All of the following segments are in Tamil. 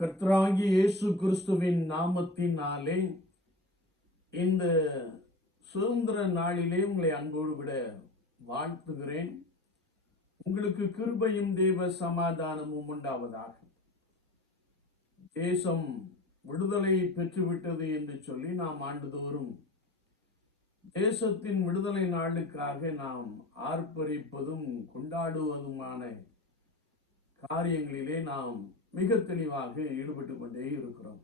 கர்த்தராகி இயேசு கிறிஸ்துவின் நாமத்தினாலே இந்த சுதந்திர நாளிலே உங்களை அன்போடு விட வாழ்த்துகிறேன். உங்களுக்கு கிருபையும் தேவ சமாதானமும் உண்டாவதாக. தேசம் விடுதலை பெற்றுவிட்டது என்று சொல்லி நாம் ஆண்டுதோறும் தேசத்தின் விடுதலை நாளுக்காக நாம் ஆர்ப்பரிப்பதும் கொண்டாடுவதுமான காரியங்களிலே நாம் மிக தெளிவாக ஈடுபட்டு கொண்டே இருக்கிறோம்.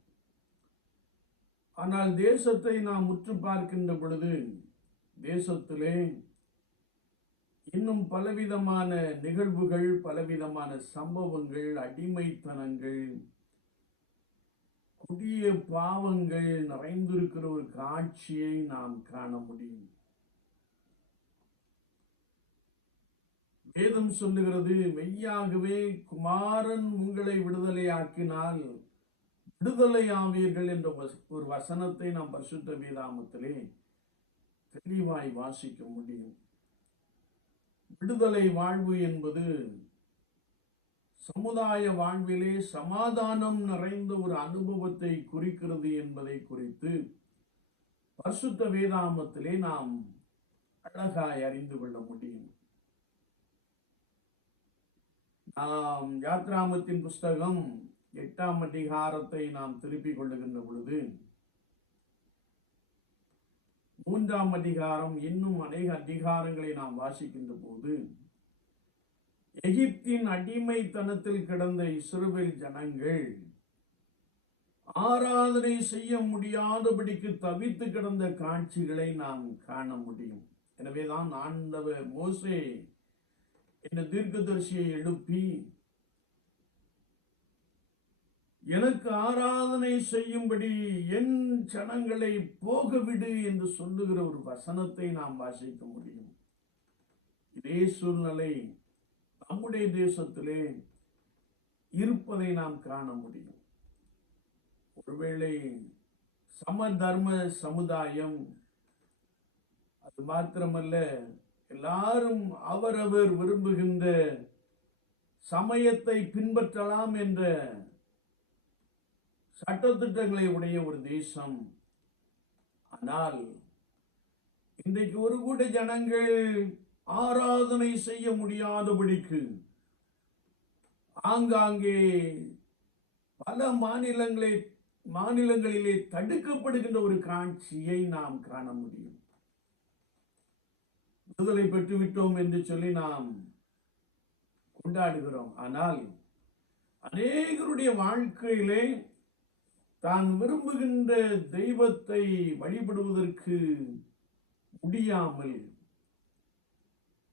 ஆனால் தேசத்தை நாம் உற்று பார்க்கின்ற பொழுது தேசத்திலே இன்னும் பலவிதமான நிகழ்வுகள் பலவிதமான சம்பவங்கள் அடிமைத்தனங்கள் கொடிய பாவங்கள் நிறைந்திருக்கிற ஒரு காட்சியை நாம் காண முடியும். வேதம் சொல்லுகிறது மெய்யாகவே குமாரன் உங்களை விடுதலையாக்கினால் விடுதலை ஆவீர்கள் என்ற வச- ஒரு வசனத்தை நாம் பரிசுத்த வேதாமத்திலே தெளிவாய் வாசிக்க முடியும். விடுதலை வாழ்வு என்பது சமுதாய வாழ்விலே சமாதானம் நிறைந்த ஒரு அனுபவத்தை குறிக்கிறது என்பதை குறித்து பரிசுத்த வேதாமத்திலே நாம் அழகாய் அறிந்து கொள்ள முடியும். யாத்ராமத்தின் புஸ்தகம் எட்டாம் அதிகாரத்தை நாம் திருப்பிக் கொள்ளுகின்ற பொழுது மூன்றாம் அதிகாரம் இன்னும் அநேக அதிகாரங்களை நாம் வாசிக்கின்ற போது எகிப்தின் அடிமைத்தனத்தில் கிடந்த இஸ்ரவேல் ஜனங்கள் ஆராதனை செய்ய முடியாதபடிக்கு தவித்து கிடந்த காட்சிகளை நாம் காண முடியும். எனவேதான் ஆண்டவர் மோசே என்ற தீர்க்கதரிசியை எழுப்பி எனக்கு ஆராதனை செய்யும்படி என் ஜனங்களை போகவிடு என்று சொல்லுகிற ஒரு வசனத்தை நாம் வாசிக்க முடியும். இதே சூழ்நிலை நம்முடைய தேசத்திலே இருப்பதை நாம் காண முடியும். ஒருவேளை சமதர்ம சமுதாயம் அது மாத்திரமல்ல எல்லாரும் அவரவர் விரும்புகின்ற சமயத்தை பின்பற்றலாம் என்ற சட்டத்திட்டங்களை உடைய ஒரு தேசம். ஆனால் இன்றைக்கு ஒரு கூட ஜனங்கள் ஆராதனை செய்ய முடியாதபடிக்கு ஆங்காங்கே பல மாநிலங்களை மாநிலங்களிலே தடுக்கப்படுகின்ற ஒரு காட்சியை நாம் காண முடியும். விடுதலை பெற்றுவிட்டோம் என்று சொல்லி நாம் கொண்டாடுகிறோம். ஆனால் அநேகருடைய வாழ்க்கையிலே தான் விரும்புகின்ற தெய்வத்தை வழிபடுவதற்கு முடியாமல்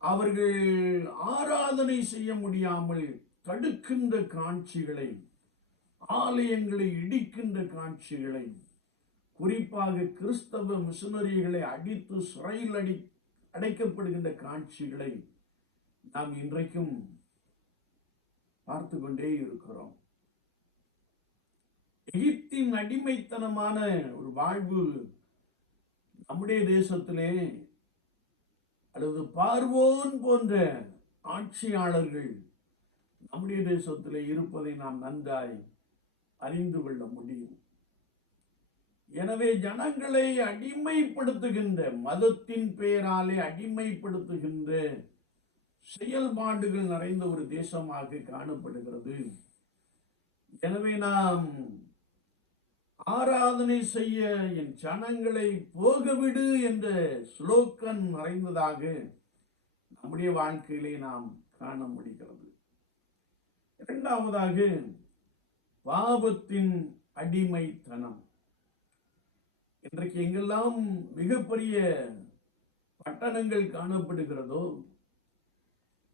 அவர்கள் ஆராதனை செய்ய முடியாமல் தடுக்கின்ற காட்சிகளை ஆலயங்களை இடிக்கின்ற காட்சிகளை குறிப்பாக கிறிஸ்தவ மிஷனரிகளை அடித்து சிறையில் அடி அடைக்கப்படுகின்ற காட்சிகளை நாம் இன்றைக்கும் பார்த்து கொண்டே இருக்கிறோம். எகிப்தின் அடிமைத்தனமான ஒரு வாழ்வு நம்முடைய தேசத்திலே அல்லது பார்வோன் போன்ற ஆட்சியாளர்கள் நம்முடைய தேசத்திலே இருப்பதை நாம் நன்றாய் அறிந்து கொள்ள முடியும். எனவே ஜனங்களை அடிமைப்படுத்துகின்ற மதத்தின் பெயராலே அடிமைப்படுத்துகின்ற செயல்பாடுகள் நிறைந்த ஒரு தேசமாக காணப்படுகிறது. எனவே நாம் ஆராதனை செய்ய என் ஜனங்களை போகவிடு என்ற ஸ்லோகன் நிறைந்ததாக நம்முடைய வாழ்க்கையிலே நாம் காண முடிகிறது. இரண்டாவதாக பாவத்தின் அடிமைத்தனம். இன்றைக்கு எங்கெல்லாம் மிகப்பெரிய பட்டணங்கள் காணப்படுகிறதோ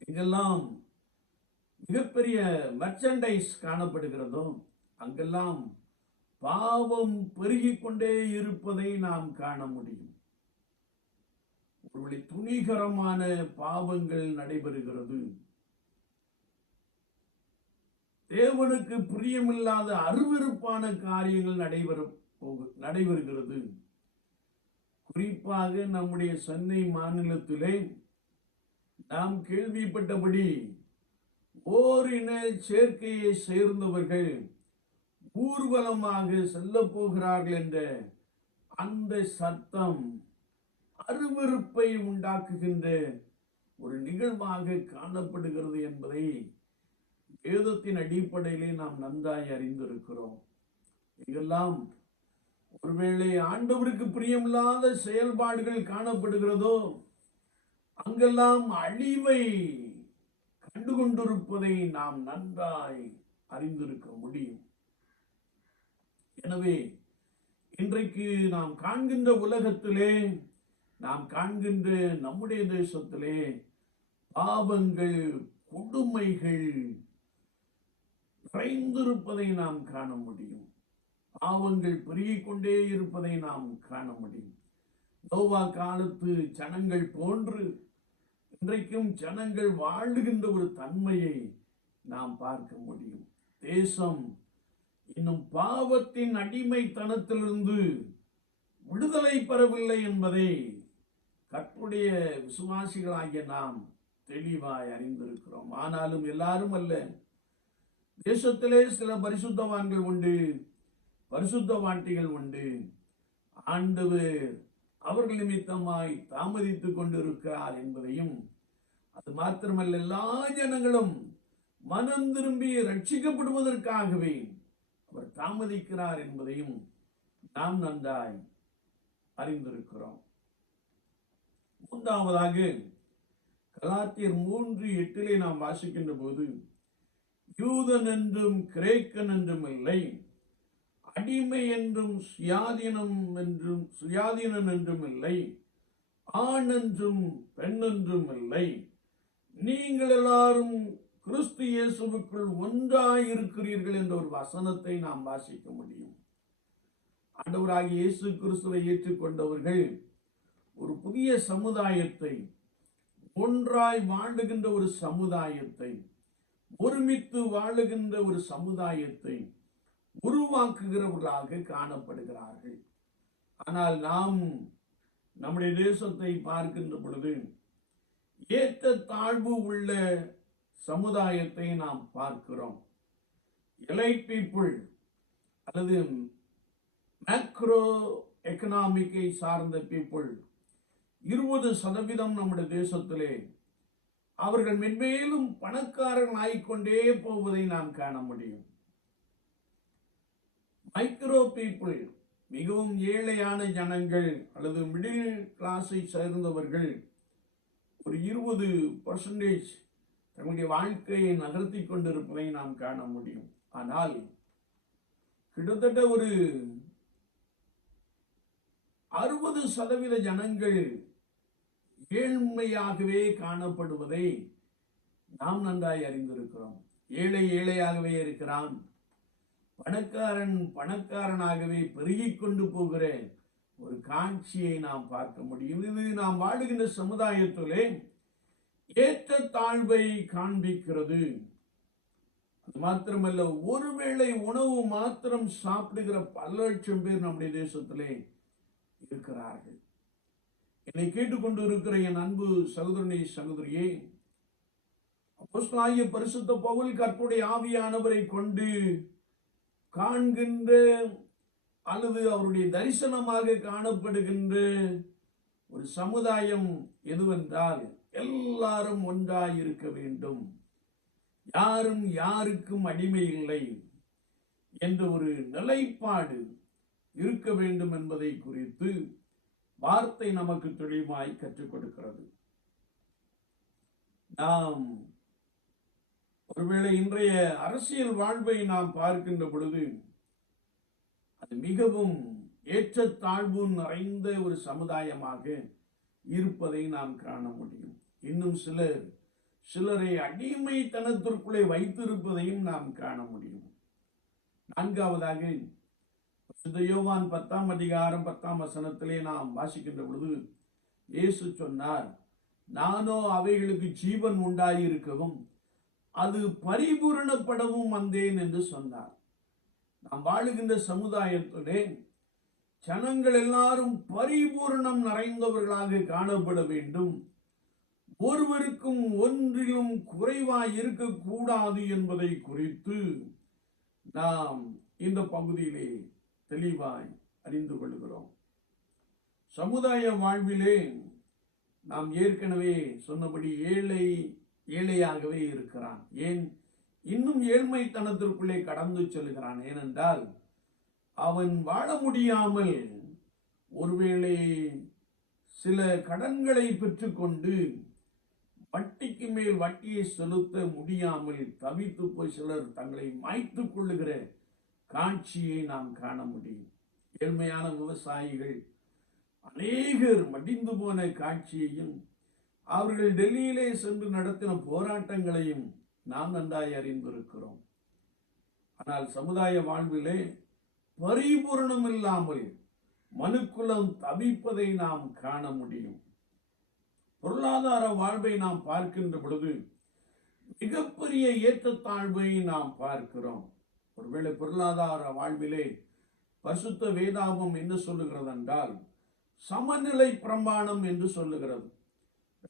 எங்கெல்லாம் மிகப்பெரிய மர்ச்சண்டைஸ் காணப்படுகிறதோ அங்கெல்லாம் பாவம் பெருகிக் கொண்டே இருப்பதை நாம் காண முடியும். ஒருவழி துணிகரமான பாவங்கள் நடைபெறுகிறது. தேவனுக்கு பிரியமில்லாத அருவருப்பான காரியங்கள் நடைபெறும். நடைபெறுகிறது. குறிப்பாக நம்முடைய சென்னை மாநிலத்திலே நாம் கேள்விப்பட்டபடி ஓரின சேர்க்கையை சேர்ந்தவர்கள் ஊர்வலமாக செல்ல போகிறார்கள் என்ற அந்த சத்தம் அருவருப்பை உண்டாக்குகின்ற ஒரு நிகழ்வாக காணப்படுகிறது என்பதை வேதத்தின் அடிப்படையிலே நாம் நன்றாய் அறிந்திருக்கிறோம். இதெல்லாம் ஒருவேளை ஆண்டவருக்கு பிரியமில்லாத செயல்பாடுகள் காணப்படுகிறதோ அங்கெல்லாம் அழிவை கண்டுகொண்டிருப்பதை நாம் நன்றாய் அறிந்திருக்க முடியும். எனவே இன்றைக்கு நாம் காண்கின்ற உலகத்திலே நாம் காண்கின்ற நம்முடைய தேசத்திலே பாவங்கள் கொடுமைகள் நிறைந்திருப்பதை நாம் காண முடியும். பாவங்கள் பெருகிக் கொண்டே இருப்பதை நாம் காண முடியும். நோவா காலத்து ஜனங்கள் போன்று இன்றைக்கும் ஜனங்கள் வாழுகின்ற ஒரு தன்மையை நாம் பார்க்க முடியும். தேசம் இன்னும் பாவத்தின் அடிமைத்தனத்திலிருந்து விடுதலை பெறவில்லை என்பதை கற்புடைய விசுவாசிகளாகிய நாம் தெளிவாய் அறிந்திருக்கிறோம். ஆனாலும் எல்லாரும் அல்ல தேசத்திலே சில பரிசுத்தவான்கள் உண்டு. பரிசுத்தவாட்டிகள் உண்டு. ஆண்டவர் அவர்கள் நிமித்தமாய் தாமதித்துக் கொண்டிருக்கிறார் என்பதையும் அது மாத்திரமல்ல எல்லா ஜனங்களும் மனம் திரும்பி ரட்சிக்கப்படுவதற்காகவே அவர் தாமதிக்கிறார் என்பதையும் நாம் நன்றாய் அறிந்திருக்கிறோம். மூன்றாவதாக கலாத்தியர் மூன்று எட்டிலே நாம் வாசிக்கின்ற போது யூதன் என்றும் கிரேக்கன் என்றும் இல்லை. அடிமை என்றும் சுயாதீனம் என்றும் சுயாதீனம் என்றும் இல்லை. ஆண் என்றும் பெண் என்றும் இல்லை. நீங்கள் எல்லாரும் கிறிஸ்து இயேசுவுக்குள் ஒன்றாயிருக்கிறீர்கள் என்ற ஒரு வசனத்தை நாம் வாசிக்க முடியும். ஆண்டவராகிய இயேசு கிறிஸ்துவை ஏற்றுக்கொண்டவர்கள் ஒரு புதிய சமுதாயத்தை ஒன்றாய் வாழுகின்ற ஒரு சமுதாயத்தை ஒருமித்து வாழுகின்ற ஒரு சமுதாயத்தை உருவாக்குகிறவர்களாக காணப்படுகிறார்கள். ஆனால் நாம் நம்முடைய தேசத்தை பார்க்கின்ற பொழுது ஏற்ற தாழ்வு உள்ள சமுதாயத்தை நாம் பார்க்கிறோம். எலைட் பீப்புள் அல்லது மேக்ரோ எக்கனாமிக்கை சார்ந்த பீப்புள் இருபது சதவீதம் நம்முடைய தேசத்திலே அவர்கள் மென்மேலும் பணக்காரர்கள் ஆகிக்கொண்டே போவதை நாம் காண முடியும். மைக்ரோ பீப்புள் மிகவும் ஏழையான ஜனங்கள் அல்லது மிடில் கிளாஸை சேர்ந்தவர்கள் ஒரு இருபது பர்சன்டேஜ் தங்களுடைய வாழ்க்கையை நகர்த்தி கொண்டிருப்பதை நாம் காண முடியும். ஆனால் கிட்டத்தட்ட ஒரு அறுபது சதவீத ஜனங்கள் ஏழ்மையாகவே காணப்படுவதை நாம் நன்றாய் அறிந்திருக்கிறோம். ஏழை ஏழையாகவே இருக்கிறான். பணக்காரன் பணக்காரனாகவே பெருகிக் கொண்டு போகிற ஒரு காட்சியை நாம் பார்க்க முடியும். இது நாம் வாழுகின்ற சமுதாயத்திலே ஏற்ற தாழ்வை காண்பிக்கிறது. அது மாத்திரமல்ல ஒருவேளை உணவு மாத்திரம் சாப்பிடுகிற பல லட்சம் பேர் நம்முடைய தேசத்திலே இருக்கிறார்கள். என்னை கேட்டுக்கொண்டு இருக்கிற என் அன்பு சகோதரனை சகோதரியே அப்போஸ்தலனாகிய பரிசுத்த பவுல் கற்புடைய ஆவியானவரை கொண்டு காண்கின்ற அல்லது அவருடைய தரிசனமாக காணப்படுகின்ற ஒரு சமுதாயம் எதுவென்றால் எல்லாரும் ஒன்றாய் இருக்க வேண்டும். யாரும் யாருக்கும் அடிமை இல்லை என்ற ஒரு நிலைப்பாடு இருக்க வேண்டும் என்பதை குறித்து வார்த்தை நமக்கு தெளிவாய் கற்றுக் கொடுக்கிறது. நாம் ஒருவேளை இன்றைய அரசியல் வாழ்வை நாம் பார்க்கின்ற பொழுது அது மிகவும் ஏற்றத்தாழ்வு நிறைந்த ஒரு சமுதாயமாக இருப்பதை நாம் காண முடியும். இன்னும் சிலர் சிலரை அடிமைத்தனத்திற்குள்ளே வைத்திருப்பதையும் நாம் காண முடியும். நான்காவதாக சுத்த யோவான் பத்தாம் அதிகாரம் பத்தாம் வசனத்திலே நாம் வாசிக்கின்ற பொழுது இயேசு சொன்னார் நானோ அவைகளுக்கு ஜீவன் உண்டாயிருக்கவும் அது பரிபூரணப்படவும் வந்தேன் என்று சொன்னார். நாம் வாழுகின்ற சமுதாயத்திலே ஜனங்கள் எல்லாரும் பரிபூரணம் நிறைந்தவர்களாக காணப்பட வேண்டும். ஒருவருக்கும் ஒன்றிலும் குறைவாய் இருக்கக்கூடாது என்பதை குறித்து நாம் இந்த பகுதியிலே தெளிவாய் அறிந்து கொள்கிறோம். சமுதாய வாழ்விலே நாம் ஏற்கனவே சொன்னபடி ஏழை ஏழையாகவே இருக்கிறான். ஏன்? இன்னும் ஏழ்மைத்தனத்திற்குள்ளே கடந்து செல்கிறான். ஏனென்றால் அவன் வாழ முடியாமல் ஒருவேளை சில கடன்களை பெற்றுக்கொண்டு வட்டிக்கு மேல் வட்டியை செலுத்த முடியாமல் தவித்து போய் சிலர் தங்களை மாய்த்துக் கொள்ளுகிற காட்சியை நாம் காண முடியும். ஏழ்மையான விவசாயிகள் அநேகர் மடிந்து போன காட்சியையும் அவர்கள் டெல்லியிலே சென்று நடத்தின போராட்டங்களையும் நாம் நன்றாய் அறிந்திருக்கிறோம். ஆனால் சமுதாய வாழ்விலே பரிபூரணம் இல்லாமல் மனுக்குலம் தவிப்பதை நாம் காண முடியும். பொருளாதார வாழ்வை நாம் பார்க்கின்ற பொழுது மிகப்பெரிய ஏற்றத்தாழ்வை நாம் பார்க்கிறோம். ஒருவேளை பொருளாதார வாழ்விலே பசுத்த வேதாபம் என்ன சொல்லுகிறது என்றால் சமநிலை பிரமாணம் என்று சொல்லுகிறது.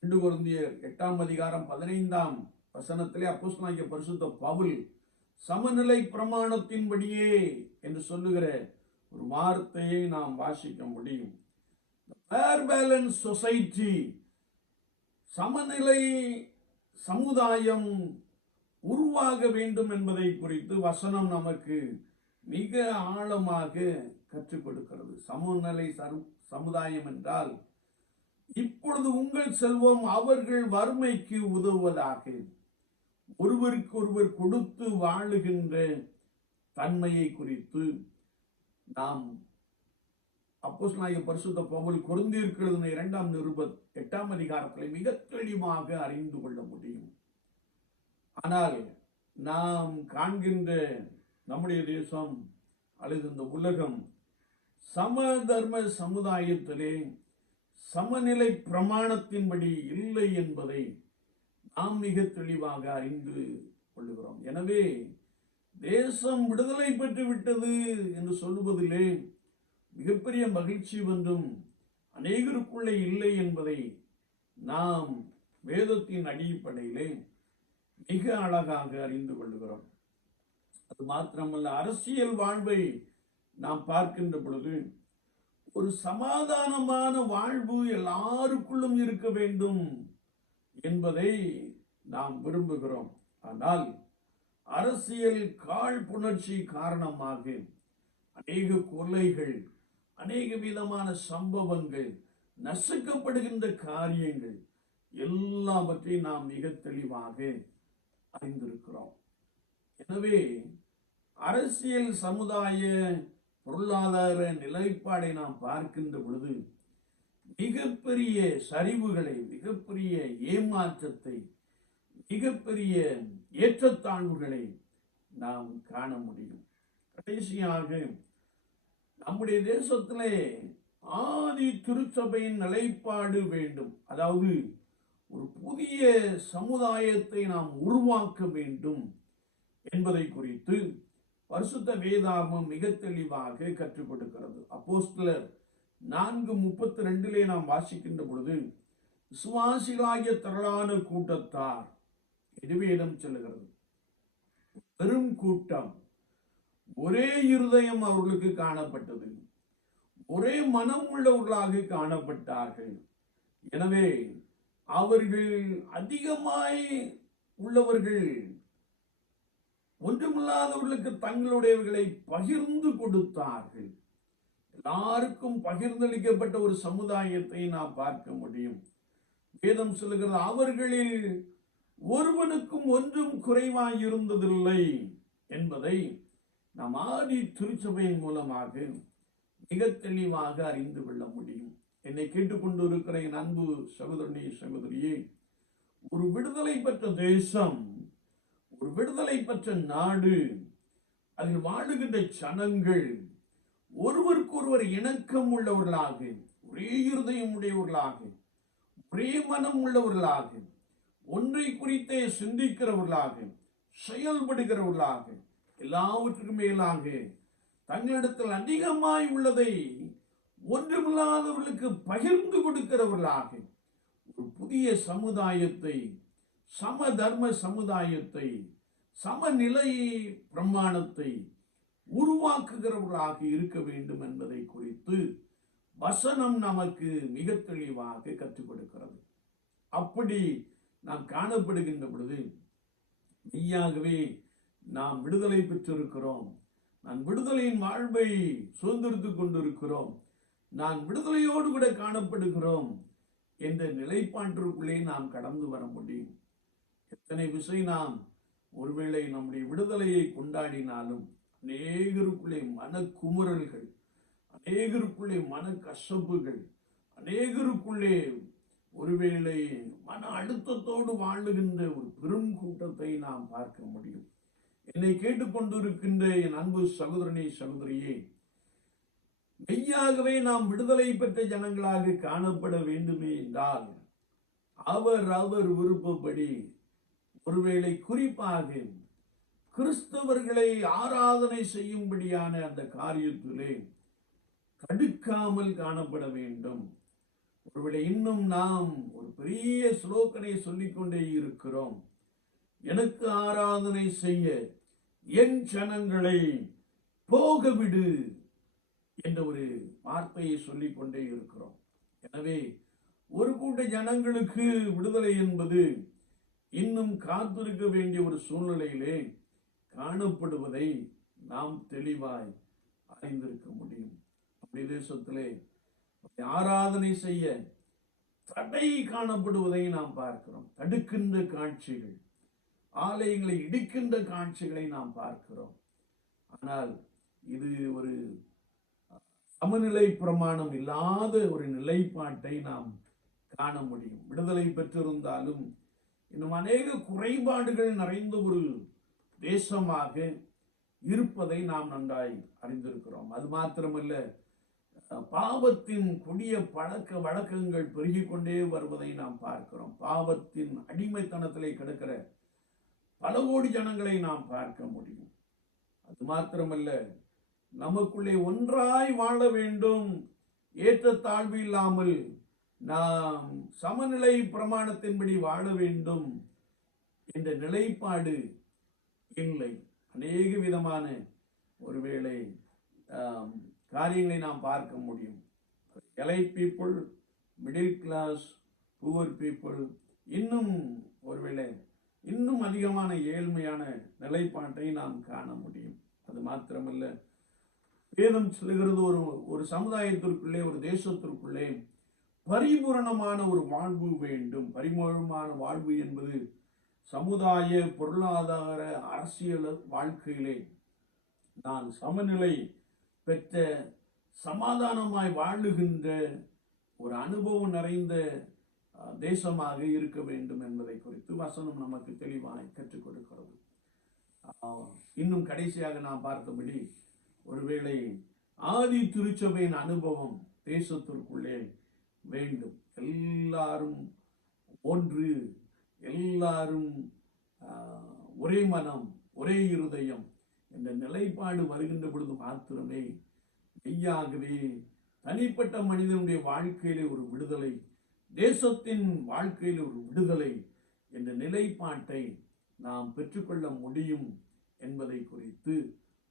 ரெண்டு குருந்தியர் எட்டாம் அதிகாரம் பதினைந்தாம் வசனத்திலே அப்போஸ்தலாகிய பரிசுத்த பவுல் சமநிலை பிரமாணத்தின்படியே என்று சொல்லுகிற ஒரு வார்த்தையை நாம் வாசிக்க முடியும். ஃபேர் பேலன்ஸ் சொசைட்டி சமநிலை சமுதாயம் உருவாக வேண்டும் என்பதை குறித்து வசனம் நமக்கு மிக ஆழமாக கற்றுக் கொடுக்கிறது. சமநிலை சமுதாயம் என்றால் இப்பொழுது உங்கள் செல்வம் அவர்கள் வறுமைக்கு உதவுவதாக ஒருவருக்கு ஒருவர் கொடுத்து வாழுகின்ற தன்மையை குறித்து நாம் அப்போஸ் நாயக பரிசுத்த பவுல் குறைந்திருக்கிறது இரண்டாம் நிருப எட்டாம் அதிகாரத்தில் மிக தெளிவாக அறிந்து கொள்ள முடியும். ஆனால் நாம் காண்கின்ற நம்முடைய தேசம் அல்லது இந்த உலகம் சமதர்ம சமுதாயத்திலே சமநிலை பிரமாணத்தின்படி இல்லை என்பதை நாம் மிக தெளிவாக அறிந்து கொள்ளுகிறோம். எனவே தேசம் விடுதலை பெற்று விட்டது என்று சொல்லுவதிலே மிகப்பெரிய மகிழ்ச்சி ஒன்றும் அநேகருக்குள்ளே இல்லை என்பதை நாம் வேதத்தின் அடிப்படையிலே மிக அழகாக அறிந்து கொள்ளுகிறோம். அது மாத்திரமல்ல அரசியல் வாழ்வை நாம் பார்க்கின்ற பொழுது ஒரு சமாதானமான வாழ்வு எல்லாருக்குள்ளும் இருக்க வேண்டும் என்பதை நாம் விரும்புகிறோம். ஆனால் அரசியல் காழ்ப்புணர்ச்சி காரணமாக அநேக கொலைகள் அநேக விதமான சம்பவங்கள் நசுக்கப்படுகின்ற காரியங்கள் எல்லாவற்றையும் நாம் மிக தெளிவாக அறிந்திருக்கிறோம். எனவே அரசியல் சமுதாய பொருளாதார நிலைப்பாடை நாம் பார்க்கின்ற பொழுது மிகப்பெரிய சரிவுகளை மிகப்பெரிய ஏமாற்றத்தை மிகப்பெரிய ஏற்றத்தாழ்வுகளை நாம் காண முடியும். கடைசியாக நம்முடைய தேசத்திலே ஆதி திருச்சபையின் நிலைப்பாடு வேண்டும். அதாவது ஒரு புதிய சமுதாயத்தை நாம் உருவாக்க வேண்டும் என்பதை குறித்து பரிசுத்த வேதாகமம் மிக தெளிவாக கற்றுக் கொடுக்கிறது நான்கு முப்பத்தி ரெண்டிலே நாம் வாசிக்கின்ற பொழுது விசுவாசிகளாகிய திரளான கூட்டத்தார் இதுவேதம் சொல்லுகிறது. பெரும் கூட்டம் ஒரே இருதயம் அவர்களுக்கு காணப்பட்டது. ஒரே மனம் உள்ளவர்களாக காணப்பட்டார்கள். எனவே அவர்கள் அதிகமாய் உள்ளவர்கள் ஒன்றுமில்லாதவர்களுக்கு தங்களுடையவர்களை பகிர்ந்து கொடுத்தார்கள். எல்லாருக்கும் பகிர்ந்தளிக்கப்பட்ட ஒரு சமுதாயத்தை நாம் பார்க்க முடியும். வேதம் சொல்லுகிறது அவர்களில் ஒருவனுக்கும் ஒன்றும் குறைவாய் இருந்ததில்லை என்பதை நாம் ஆதி திருச்சபையின் மூலமாக மிக தெளிவாக அறிந்து கொள்ள முடியும். என்னை கேட்டுக்கொண்டிருக்கிற என் அன்பு சகோதரனே சகோதரியே ஒரு விடுதலை பெற்ற தேசம் ஒரு விடுதலை பெற்ற நாடு அதில் வாழுகின்ற ஜனங்கள் ஒருவருக்கொருவர் இணக்கம் உள்ளவர்களாக ஒரே இருதயம் உடையவர்களாக ஒரே மனம் உள்ளவர்களாக ஒன்றை குறித்தே சிந்திக்கிறவர்களாக செயல்படுகிறவர்களாக எல்லாவற்றுக்கும் மேலாக தங்களிடத்தில் அதிகமாய் உள்ளதை ஒன்றுமில்லாதவர்களுக்கு பகிர்ந்து கொடுக்கிறவர்களாக ஒரு புதிய சமுதாயத்தை சம தர்ம சமுதாயத்தை சமநிலை பிரமாணத்தை உருவாக்குகிறவர்களாக இருக்க வேண்டும் என்பதை குறித்து வசனம் நமக்கு மிக தெளிவாக கற்றுக் கொடுக்கிறது அப்படி நாம் காணப்படுகின்ற பொழுது மெய்யாகவே நாம் விடுதலை பெற்றிருக்கிறோம். நான் விடுதலையின் வாழ்வை சுதந்திரித்துக் கொண்டிருக்கிறோம். நான் விடுதலையோடு கூட காணப்படுகிறோம் என்ற நிலைப்பாட்டிற்குள்ளே நாம் கடந்து வர முடியும். எத்தனை விசை நாம் ஒருவேளை நம்முடைய விடுதலையை கொண்டாடினாலும் அநேகருக்குள்ளே மன குமுறல்கள் அநேகருக்குள்ளே மன கசப்புகள் அநேகருக்குள்ளே ஒருவேளை மன அழுத்தத்தோடு வாழுகின்ற ஒரு பெரும் கூட்டத்தை நாம் பார்க்க முடியும். என்னை கேட்டுக்கொண்டிருக்கின்ற என் அன்பு சகோதரனே சகோதரியே மெய்யாகவே நாம் விடுதலை பெற்ற ஜனங்களாக காணப்பட வேண்டுமே என்றால் அவர் அவர் விருப்பப்படி ஒருவேளை குறிப்பாக கிறிஸ்தவர்களை ஆராதனை செய்யும்படியான அந்த காரியத்திலே தடுக்காமல் காணப்பட வேண்டும். ஒருவேளை இன்னும் நாம் ஒரு பெரிய ஸ்லோகனை சொல்லிக்கொண்டே இருக்கிறோம். எனக்கு ஆராதனை செய்ய என் ஜனங்களை போகவிடு என்ற ஒரு வார்த்தையை சொல்லிக்கொண்டே இருக்கிறோம். எனவே ஒரு கூட்ட ஜனங்களுக்கு விடுதலை என்பது இன்னும் காத்திருக்க வேண்டிய ஒரு சூழ்நிலையிலே காணப்படுவதை நாம் தெளிவாய் அறிந்திருக்க முடியும். அப்படி ஆராதனை செய்ய தடை காணப்படுவதை நாம் பார்க்கிறோம். தடுக்கின்ற காட்சிகள் ஆலயங்களை இடிக்கின்ற காட்சிகளை நாம் பார்க்கிறோம். ஆனால் இது ஒரு சமநிலை பிரமாணம் இல்லாத ஒரு நிலைப்பாட்டை நாம் காண முடியும். விடுதலை பெற்றிருந்தாலும் இன்னும் அநேக குறைபாடுகள் நிறைந்த ஒரு தேசமாக இருப்பதை நாம் நன்றாய் அறிந்திருக்கிறோம். அது மாத்திரமல்ல பாவத்தின் கொடிய பழக்க வழக்கங்கள் பெருகி கொண்டே வருவதை நாம் பார்க்கிறோம். பாவத்தின் அடிமைத்தனத்திலே கிடக்கிற பல கோடி ஜனங்களை நாம் பார்க்க முடியும். அது மாத்திரமல்ல நமக்குள்ளே ஒன்றாய் வாழ வேண்டும். ஏற்ற தாழ்வு இல்லாமல் நாம் சமநிலை பிரமாணத்தின்படி வாழ வேண்டும் என்ற நிலைப்பாடு இல்லை. அநேக விதமான ஒருவேளை காரியங்களை நாம் பார்க்க முடியும். Elite people middle class poor people இன்னும் ஒருவேளை இன்னும் அதிகமான ஏழ்மையான நிலைப்பாட்டை நாம் காண முடியும். அது மாத்திரமல்ல வேதம் சொல்கிறது ஒரு ஒரு சமுதாயத்திற்குள்ளே ஒரு தேசத்திற்குள்ளே பரிபூரணமான ஒரு வாழ்வு வேண்டும். பரிபூரணமான வாழ்வு என்பது சமுதாய பொருளாதார அரசியல் வாழ்க்கையிலே நான் சமநிலை பெற்ற சமாதானமாய் வாழுகின்ற ஒரு அனுபவம் நிறைந்த தேசமாக இருக்க வேண்டும் என்பதை குறித்து வசனம் நமக்கு தெளிவாய் கற்றுக் கொடுக்கிறது. இன்னும் கடைசியாக நான் பார்த்தபடி ஒருவேளை ஆதி திருச்சபையின் அனுபவம் தேசத்திற்குள்ளே வேண்டும். எல்லாரும் ஒன்று எல்லாரும் ஒரே மனம் ஒரே இருதயம் என்ற நிலைப்பாடு வருகின்ற பொழுது மாத்திரமே மெய்யாகவே தனிப்பட்ட மனிதனுடைய வாழ்க்கையிலே ஒரு விடுதலை தேசத்தின் வாழ்க்கையில் ஒரு விடுதலை என்ற நிலைப்பாட்டை நாம் பெற்றுக்கொள்ள முடியும் என்பதை குறித்து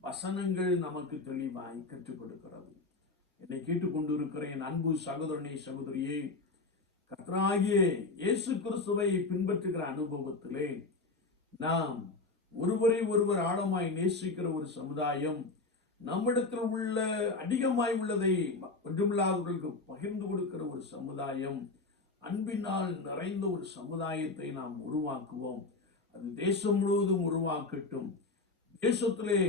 வசனங்கள் நமக்கு தெளிவாய் கற்றுக் கொடுக்கிறது. என்னை கேட்டுக்கொண்டிருக்கிற என் அன்பு சகோதரனே சகோதரியே கத்தராகிய இயேசு கிறிஸ்துவை பின்பற்றுகிற அனுபவத்திலே நாம் ஒருவரை ஒருவர் ஆழமாய் நேசிக்கிற ஒரு சமுதாயம் நம்மிடத்தில் உள்ள அதிகமாய் உள்ளதை ஒன்றுமில்லாதவர்களுக்கு பகிர்ந்து கொடுக்கிற ஒரு சமுதாயம் அன்பினால் நிறைந்த ஒரு சமுதாயத்தை நாம் உருவாக்குவோம். அது தேசம் முழுவதும் உருவாக்கட்டும். தேசத்திலே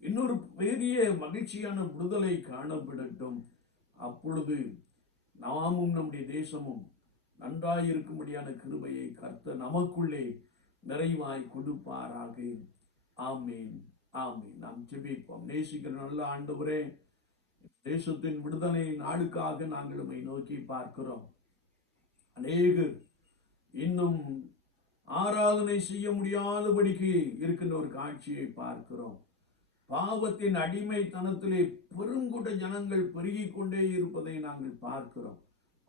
இன்னொரு பெரிய மகிழ்ச்சியான விடுதலை காணப்படட்டும். அப்பொழுது நாமும் நம்முடைய தேசமும் நன்றாயிருக்கும்படியான கிருபையை கர்த்த நமக்குள்ளே நிறைவாய் கொடுப்பாராக. ஆமேன் ஆமேன். நாம் ஜெபிப்போம். நேசிக்கிற நல்ல ஆண்டவரே தேசத்தின் விடுதலை நாளுக்காக நாங்கள் உண்மை நோக்கி பார்க்கிறோம். அநேகர் இன்னும் ஆராதனை செய்ய முடியாதபடிக்கு இருக்கின்ற ஒரு காட்சியை பார்க்கிறோம். பாவத்தின் அடிமைத்தனத்திலே பெருங்கூட்ட ஜனங்கள் பெருகி கொண்டே இருப்பதை நாங்கள் பார்க்கிறோம்.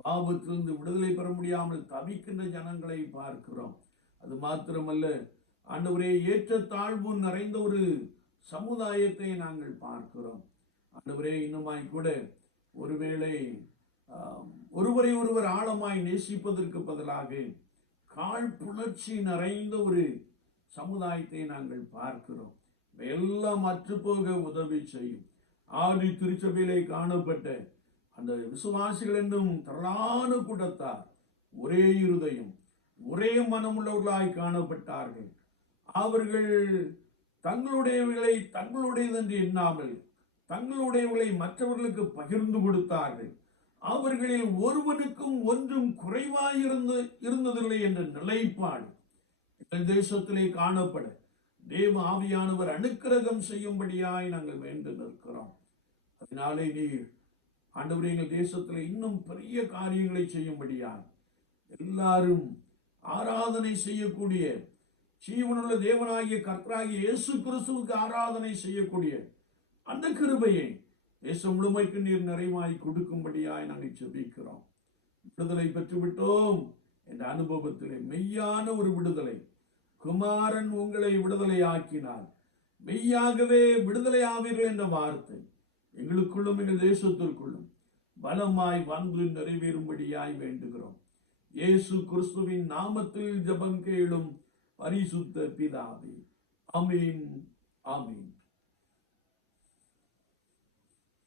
பாவத்திலிருந்து விடுதலை பெற முடியாமல் தவிக்கின்ற ஜனங்களை பார்க்கிறோம். அது மாத்திரமல்ல ஆண்டவரே ஏற்றத்தாழ்வு நிறைந்த ஒரு சமுதாயத்தை நாங்கள் பார்க்கிறோம். ஆண்டவரே இன்னுமாய் கூட ஒருவேளை ஒருவரை ஒருவர் ஆழமாய் நேசிப்பதற்கு பதிலாக காழ்ப்புணர்ச்சி நிறைந்த ஒரு சமுதாயத்தை நாங்கள் பார்க்கிறோம். எல்லாம் அற்றுப்போக உதவி செய்யும். ஆதி திருச்சபையிலே காணப்பட்ட அந்த விசுவாசிகள் என்னும் திரளான கூட்டத்தார் ஒரே இருதயம் ஒரே மனமுள்ளவர்களாய் காணப்பட்டார்கள். அவர்கள் தங்களுடையவைகளை தங்களுடையதென்று எண்ணாமல் தங்களுடையவர்களை மற்றவர்களுக்கு பகிர்ந்து கொடுத்தார்கள். அவர்களில் ஒருவனுக்கும் ஒன்றும் குறைவாயிருந்து இருந்ததில்லை என்ற நிலைப்பாடு எங்கள் தேசத்திலே காணப்பட தேவ ஆவியானவர் அனுக்கிரகம் செய்யும்படியாய் நாங்கள் வேண்டு நிற்கிறோம். அதனாலே நீர் ஆண்டவர் எங்கள் தேசத்தில் இன்னும் பெரிய காரியங்களை செய்யும்படியாய் எல்லாரும் ஆராதனை செய்யக்கூடிய ஜீவனுள்ள தேவனாகிய கர்த்தராகிய இயேசு கிறிஸ்துவுக்கு ஆராதனை செய்யக்கூடிய அந்த கிருபையை தேசம் முழுமைக்கு நீர் நிறைவாய் கொடுக்கும்படியாய் நாங்கள் செபிக்கிறோம் விடுதலை பெற்றுவிட்டோம். என்ற அனுபவத்திலே மெய்யான ஒரு விடுதலை குமாரன் உங்களை விடுதலை ஆக்கினார் மெய்யாகவே விடுதலை ஆவீர்கள் என்ற வார்த்தை எங்களுக்குள்ளும் எங்கள் தேசத்திற்குள்ளும் பலமாய் வந்து நிறைவேறும்படியாய் வேண்டுகிறோம். இயேசு கிறிஸ்துவின் நாமத்தில் ஜபம் கேளும் பரிசுத்த பிதாவே. அமீன் ஆமீன்.